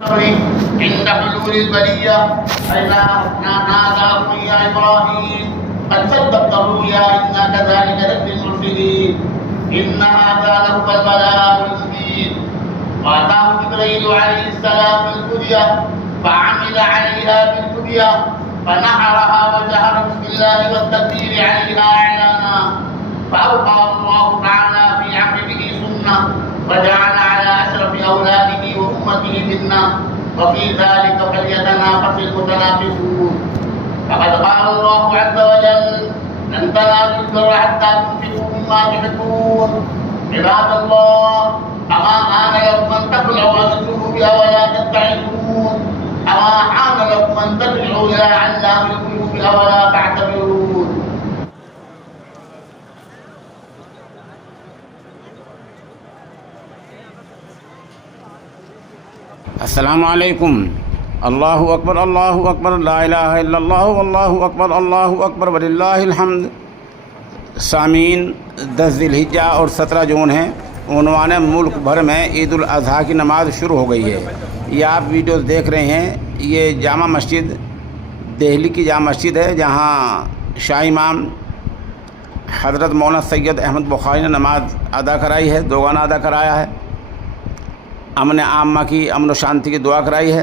عند حلول البرية أي ناداهم يا إبراهيم قد صدقت الرؤيا إنا كذلك نجزي المرسلين إن هذا لهو البلاء المبين. وأتاه جبريل عليه السلام بالهدية فعمل عليها بالهدية فنحرها وجهر بسم الله والتكبير عليها إعلانا فأوقع الله تعالى في عقبه سنة وجعل على أشرف أولاده وأمته منا وفي ذلك فليتنافس المتنافسون. فقد قال الله عز وجل لن تنالوا البر حتى تنفقوا مما تحبون. عباد الله أما آن لكم أن تقلعوا عن الذنوب أولا تتعظون أما حان لكم أن ترجعوا إلى علام الغيوب أولا تعتبرون. السلام علیکم. اللہ اکبر لا الہ الا اللہ واللہ اکبر وللہ الحمد. سامعین، 10 ذی الحجہ اور 17 جون ہیں. عنوان ملک بھر میں عید الاضحیٰ کی نماز شروع ہو گئی ہے. یہ آپ ویڈیوز دیکھ رہے ہیں. یہ جامع مسجد دہلی کی جامع مسجد ہے جہاں شاہ امام حضرت مولانا سید احمد بخاری نے نماز ادا کرائی ہے، دوگانہ ادا کرایا ہے. امن عامہ کی امن و شانتی کی دعا کرائی ہے.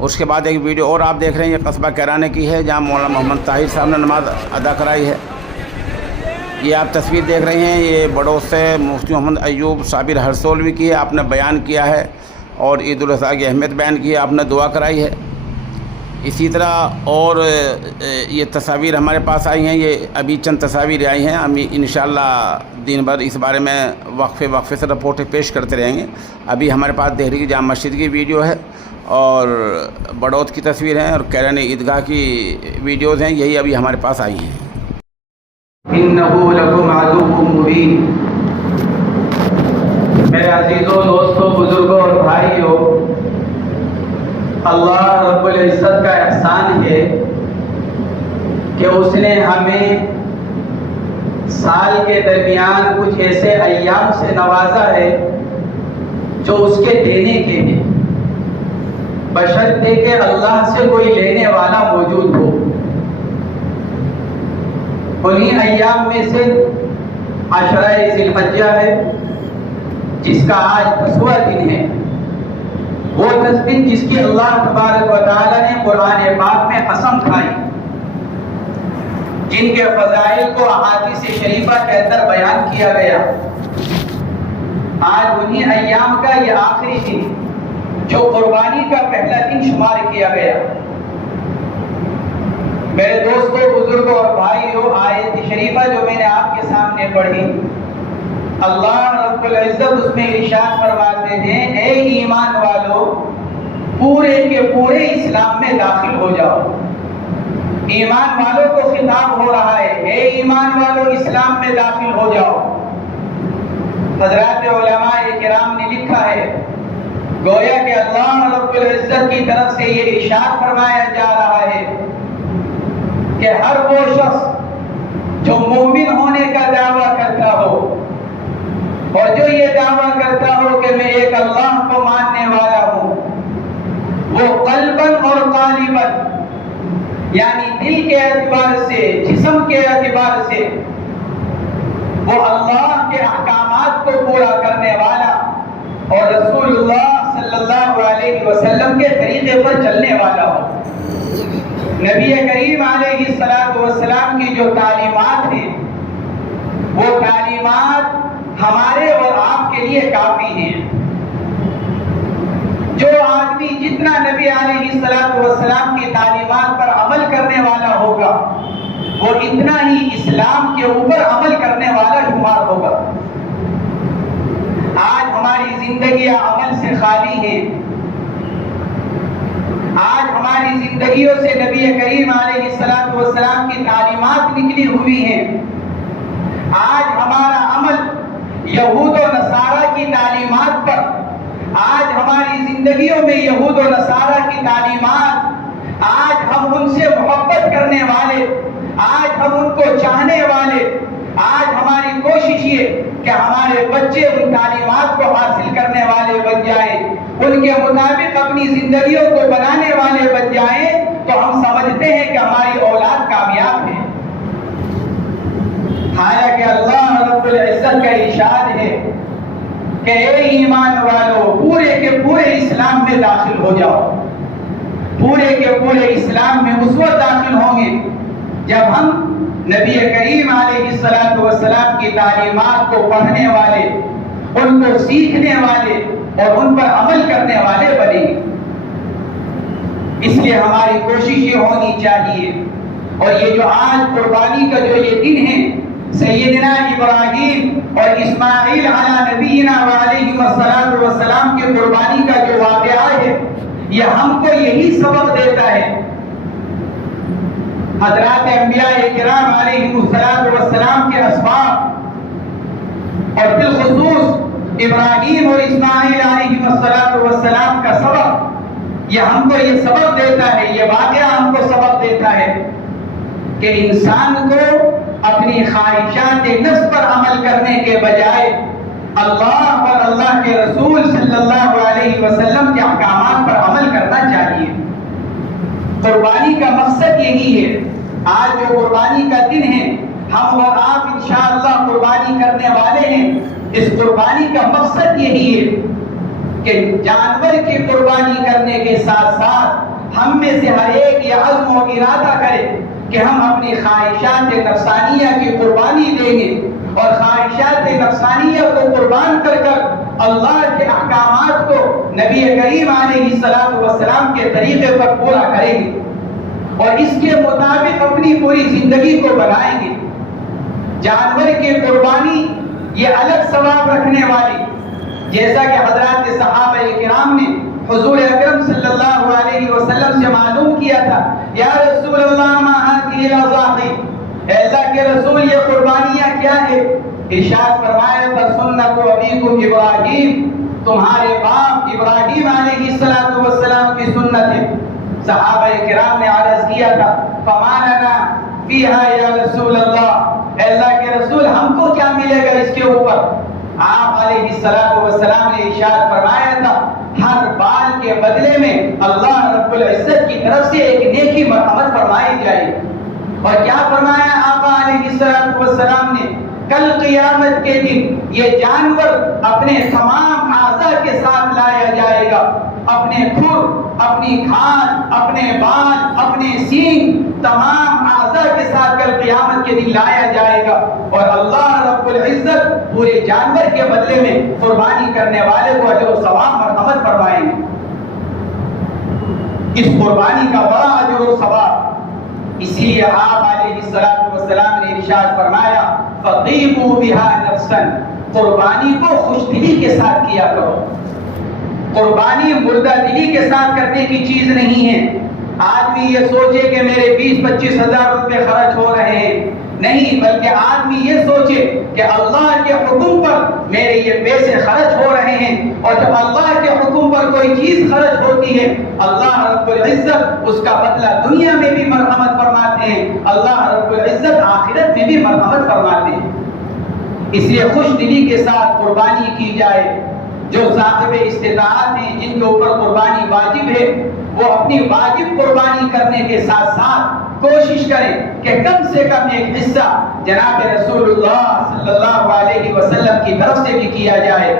اس کے بعد ایک ویڈیو اور آپ دیکھ رہے ہیں، یہ قصبہ کیرانے کی ہے جہاں مولانا محمد طاہر صاحب نے نماز ادا کرائی ہے. یہ آپ تصویر دیکھ رہے ہیں، یہ بڑوس سے مفتی محمد ایوب صابر ہرسولوی کی ہے. آپ نے بیان کیا ہے اور عید الاضحیٰ کی اہمیت بیان کی ہے، آپ نے دعا کرائی ہے. اسی طرح اور یہ تصاویر ہمارے پاس آئی ہیں، یہ ابھی چند تصاویر آئی ہیں. ہم انشاءاللہ دن بھر اس بارے میں وقفے سے رپورٹیں پیش کرتے رہیں گے. ابھی ہمارے پاس دہلی کی جامع مسجد کی ویڈیو ہے اور بڑوت کی تصویر ہیں اور کیرانی عیدگاہ کی ویڈیوز ہیں. یہی ابھی ہمارے پاس آئی ہیں. انہو لکم عدو مبین. میرے عزیزوں، دوستوں، بزرگوں اور بھائیوں، اللہ رب العزت کا احسان ہے کہ اس نے ہمیں سال کے درمیان کچھ ایسے ایام سے نوازا ہے جو اس کے دینے کے ہیں، بشرطے کہ اللہ سے کوئی لینے والا موجود ہو. انہی ایام میں سے عشرہ ذی الحجہ ہے جس کا آج 10واں دن ہے. وہ 10 دن جس کی اللہ تبارک و تعالی نے قرآن پاک میں قسم کھائی، جن کے فضائل کو احادیث شریفہ کے اندر بیان کیا گیا. آج انہی ایام کا یہ آخری دن جو قربانی کا پہلا دن شمار کیا گیا. میرے دوستوں، بزرگوں اور بھائیوں، آیت شریفہ جو میں نے آپ کے سامنے پڑھی، اللہ رب العزت اس میں ارشاد فرماتے ہیں، اے ایمان والو پورے کے پورے اسلام میں داخل ہو جاؤ. ایمان والوں کو خطاب ہو رہا ہے، اے ایمان والو اسلام میں داخل ہو جاؤ. حضرات علماء کرام نے لکھا ہے، گویا کہ اللہ رب العزت کی طرف سے یہ ارشاد فرمایا جا رہا ہے کہ ہر وہ شخص جو مومن ہونے کا دعویٰ کرتا ہو اور جو یہ دعویٰ کرتا ہو کہ میں ایک اللہ کو ماننے والا ہوں، وہ قلباً اور قالباً، یعنی دل کے اعتبار سے، جسم کے اعتبار سے وہ اللہ کے احکامات کو پورا کرنے والا اور رسول اللہ صلی اللہ علیہ وسلم کے طریقے پر چلنے والا ہو. نبی کریم علیہ السلام کی جو تعلیمات ہیں وہ تعلیمات ہمارے اور آپ کے لیے کافی ہیں. جو آدمی جتنا نبی علیہ السلام کی تعلیمات پر عمل کرنے والا ہوگا وہ اتنا ہی اسلام کے اوپر عمل کرنے والا شمار ہوگا. آج ہماری زندگیاں عمل سے خالی ہیں. آج ہماری زندگیوں سے نبی کریم علیہ السلام کی تعلیمات نکلی ہوئی ہیں. آج ہمارا عمل یہود و نصارہ کی تعلیمات پر، آج ہماری زندگیوں میں یہود و نصارہ کی تعلیمات، آج ہم ان سے محبت کرنے والے، آج ہم ان کو چاہنے والے، آج ہماری کوشش یہ کہ ہمارے بچے ان تعلیمات کو حاصل کرنے والے بن جائیں. ان کے مطابق اپنی زندگیوں کو بنانے والے بن جائیں تو ہم سمجھتے ہیں کہ ہماری اولاد کامیاب ہے۔ حالانکہ اللہ رب العزت کا ارشاد ہے کہ اے ایمان والو پورے کے پورے اسلام میں داخل ہو جاؤ۔ پورے کے پورے اسلام میں اس وقت داخل ہوں گے جب ہم نبی کریم علیہ السلام کی تعلیمات کو پڑھنے والے، ان کو سیکھنے والے اور ان پر عمل کرنے والے بنیں گے۔ اس لیے ہماری کوشش یہ ہونی چاہیے، اور یہ جو آج قربانی کا جو یہ دن ہے، سیدنا ابراہیم اور اسماعیل علی نبینا وعلیہ السلام کے قربانی کا جو واقعہ ہے، یہ ہم کو یہی سبق دیتا ہے۔ حضرات انبیاء کرام علیہ السلام کے اسباب، اور بالخصوص ابراہیم اور اسماعیل علیہ السلام کا سبق، یہ ہم کو یہ سبق دیتا ہے، یہ واقعہ ہم کو سبق دیتا ہے کہ انسان کو اپنی خواہشات نفس پر عمل کرنے کے بجائے اللہ اور اللہ کے رسول صلی اللہ علیہ وسلم کے احکامات پر عمل کرنا چاہیے۔ قربانی کا مقصد یہی ہے۔ آج جو قربانی کا دن ہے، ہم اور آپ انشاءاللہ قربانی کرنے والے ہیں۔ اس قربانی کا مقصد یہی ہے کہ جانور کی قربانی کرنے کے ساتھ ساتھ ہم میں سے ہر ایک یہ عزم و ارادہ کرے کہ ہم اپنی خواہشات نفسانیہ کی قربانی دیں گے، اور خواہشات نفسانیہ کو قربان کر کر اللہ کے احکامات کو نبی کریم علیہ السلام کے طریقے پر پورا کریں گے، اور اس کے مطابق اپنی پوری زندگی کو بنائیں گے۔ جانور کی قربانی یہ الگ ثواب رکھنے والی، جیسا کہ حضرات صحابہ کرام نے حضور اکرم صلی اللہ علیہ وسلم سے معلوم کیا تھا، یا رسول اللہ ما هذه الاضاحی، اے اللہ کے رسول یہ قربانیاں کیا ہے؟ ارشاد فرمایا سنت ابیکم ابراہیم، تمہارے باپ ابراہیم علیہ السلام کی سنت ہے۔ صحابہ کرام نے عرض کیا تھا فما لنا فیہا یا رسول اللہ، اے اللہ کے رسول ہم کو کیا ملے گا اس کے اوپر؟ آپ علیہ السلام نے ارشاد فرمایا تھا ہر بال کے بدلے میں اللہ رب العزت کی طرف سے ایک نیکی مرحمت فرمائی جائے۔ اور کیا فرمایا آقا علیہ السلام نے؟ کل قیامت کے دن یہ جانور اپنے تمام اعضاء کے ساتھ لایا جائے گا، اپنے کھر، اپنی کھال، اپنے بال، اپنے سینگ، تمام اعضاء کے ساتھ کل قیامت کے دن لایا جائے گا، اور اللہ رب العزت پورے جانور کے بدلے میں قربانی کرنے والے کو اجر و ثواب مرحمت فرمائیں گے۔ اس قربانی کا بڑا اجر و ثواب، اسی لیے آپ علیہ السلام نے ارشاد فرمایا فَطِيبُوا بِهَا نَفْسًا، قربانی کو خوش دلی کے ساتھ کیا کرو۔ قربانی مردہ دلی کے ساتھ کرنے کی چیز نہیں ہے۔ آدمی یہ سوچے کہ میرے 20-25 ہزار روپے خرچ ہو رہے ہیں، نہیں، بلکہ آدمی یہ سوچے کہ اللہ کے حکم پر میرے یہ پیسے خرچ ہو رہے ہیں، اور جب اللہ کے حکم پر کوئی چیز خرچ ہوتی ہے اللہ رب العزت اس کا بدلہ دنیا میں بھی مرحمت فرماتے ہیں، اللہ رب العزت آخرت میں بھی مرحمت فرماتے ہیں۔ اس لیے خوش دلی کے ساتھ قربانی کی جائے۔ جو صاحب استطاعت ہیں، جن کے اوپر قربانی واجب ہے، وہ اپنی واجب قربانی کرنے کے ساتھ ساتھ کوشش کریں کہ کم سے کم ایک حصہ جناب رسول اللہ صلی اللہ علیہ وسلم کی طرف سے بھی کیا جائے،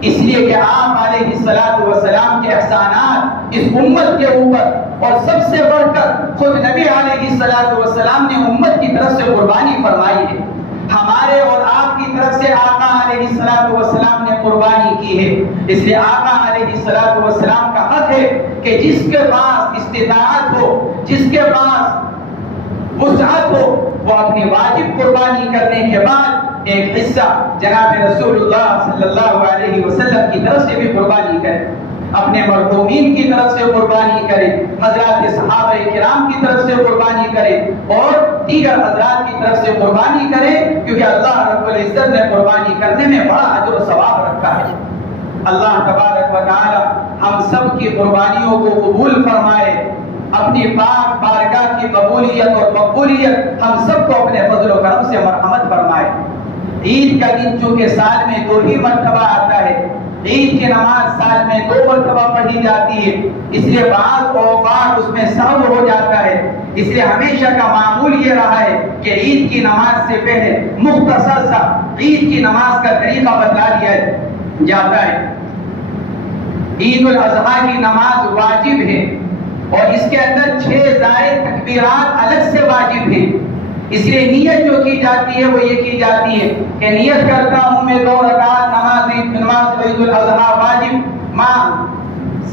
اس لیے کہ آپ علیہ السلام کے احسانات اس امت کے اوپر، اور سب سے بڑھ کر خود نبی علیہ السلام نے امت کی طرف سے قربانی فرمائی ہے۔ ہمارے اور آپ کی طرف سے آقا علیہ السلام نے قربانی کی ہے، اس لیے آقا علیہ السلام کا حق ہے کہ جس کے پاس استطاعت ہو، جس کے پاس وسعت ہو، وہ اپنی واجب قربانی کرنے کے بعد ایک حصہ جناب رسول اللہ صلی اللہ علیہ وسلم کی طرف سے بھی قربانی کرے، اپنے مرحومین کی طرف سے قربانی کرے، حضرات صحابہ کرام کی طرف سے قربانی کرے، اور دیگر حضرات کی طرف سے قربانی کرے، کیونکہ اللہ رب العزت نے قربانی کرنے میں بڑا اجر و ثواب رکھا ہے۔ اللہ تبارک و تعالی ہم سب کی قربانیوں کو قبول فرمائے، اپنی پاک بارگاہ کی قبولیت اور مقبولیت ہم سب کو اپنے فضل و کرم سے مرحمت فرمائے۔ عید کا دن چونکہ سال میں 2 ہی مرتبہ آتا ہے، عید کی نماز سال میں 2 مرتبہ پڑھی جاتی ہے، اس لیے بعض اوقات اس میں سہو ہو جاتا ہے، اس لیے ہمیشہ کا معمول یہ رہا ہے کہ عید کی نماز سے پہلے مختصر سا عید کی نماز کا طریقہ بتلا دیا جاتا ہے۔ عید الاضحیٰ کی نماز واجب ہے اور اس کے اندر 6 زائد تکبیرات الگ سے واجب ہیں، اس لیے نیت جو کی جاتی ہے وہ یہ کی جاتی ہے کہ نیت کرتا ہوں میں 2 رکعت نماز عید الاضحیٰ واجب ماں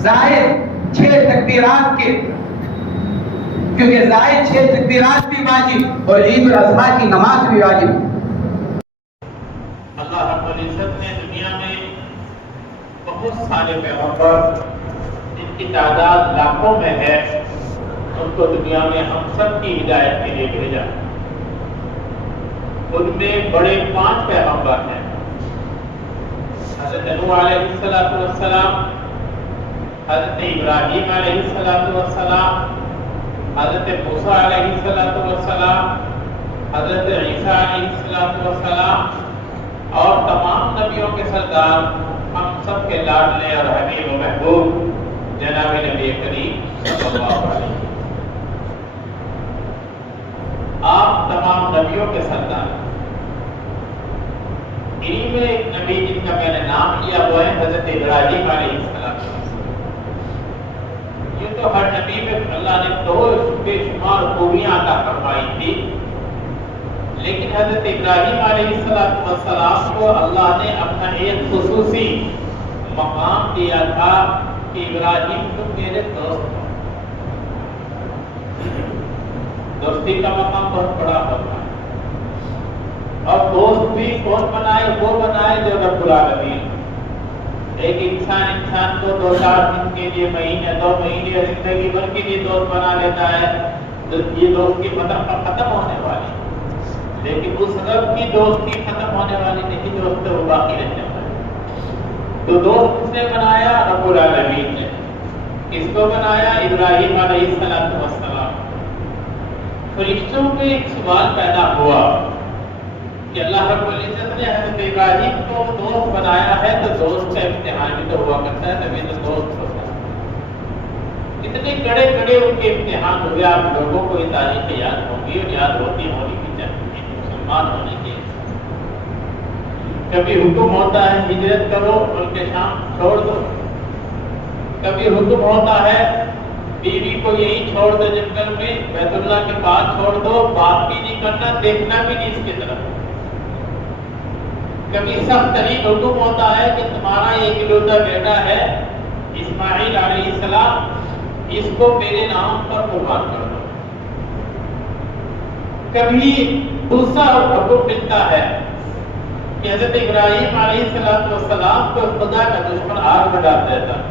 زائد 6 تکبیرات کے، کیونکہ زائد 6 تکبیرات بھی واجب اور عید الاضحیٰ کی نماز بھی واجب۔ اللہ رب العزت نے دنیا میں بہت سارے پیغمبر جن کی تعداد لاکھوں میں ہے ان کو دنیا میں ہم سب کی ہدایت کے لیے بھیجا۔ ان میں بڑے 5 پیغمبر ہیں، حضرت نوح علیہ السلام، حضرت ابراہیم علیہ السلام، حضرت موسیٰ علیہ السلام، حضرت عیسیٰ علیہ السلام اور تمام نبیوں کے سردار ہم سب کے لاڈلے اور حبیب و محبوب جناب نبی کریم صلی اللہ علیہ وسلم۔ آپ تمام نبیوں کے سردار، انہی میں ایک نبی جن کا میں نے نام لیا وہ ہے حضرت ابراہیم علیہ السلام۔ یہ تو ہر نبی میں اللہ نے بے شمار خوبیاں عطا فرمائی تھی، لیکن حضرت ابراہیم علیہ السلام کو اللہ نے اپنا ایک خصوصی مقام دیا تھا کہ ابراہیم تم میرے دوست ہو۔ دوستی کا مقام بہت بڑا ہوتا ہے، اور دوست بھی کون بنائے؟ وہ بنائے جو رب العالمین۔ ایک انسان کو 2-4 دن کے لیے، مہینے 2 مہینے زندگی بھر کے لیے دوست بنا لیتا ہے، تو یہ دوستی ختم ہونے والی، لیکن اس رب کی دوستی ختم ہونے والی نہیں، دوست وہ باقی رہنے والی۔ تو دوست کس نے بنایا؟ رب العالمین نے۔ کس کو بنایا؟ ابراہیم علیہ السلام۔ فرشتوں میں ایک سوال پیدا ہوا کہ اللہ رب العزت نے حضرت ابراہیم کو دوست بنایا ہے تو دوست کا امتحان بھی تو ہوا کرتا ہے، تبھی تو دوست ہوتا ہے۔ اتنے کڑے کڑے ان کے امتحان ہوئے، آپ لوگوں کو یہ تاریخ یاد ہوگی اور یاد ہوتی ہونی بھی چاہیے مسلمان ہونے کے۔ کبھی حکم ہوتا ہے ہجرت کرو، ملک شام چھوڑ دو، کبھی حکم ہوتا ہے بیوی کو یہی چھوڑ دو جنگل میں، بیت اللہ کے پاس چھوڑ دو، بات بھی نہیں کرنا، دیکھنا بھی نہیں اس کی طرف۔ کبھی سخت ترین حکم ہوتا ہے کہ تمہارا ایک اکلوتا بیٹا ہے اسماعیل علیہ السلام، اس کو میرے نام پر قربان کر دو۔ کبھی دوسرا حکم ملتا ہے کہ حضرت ابراہیم علیہ السلام کو خدا کا دشمن آگ میں ڈال دیتا،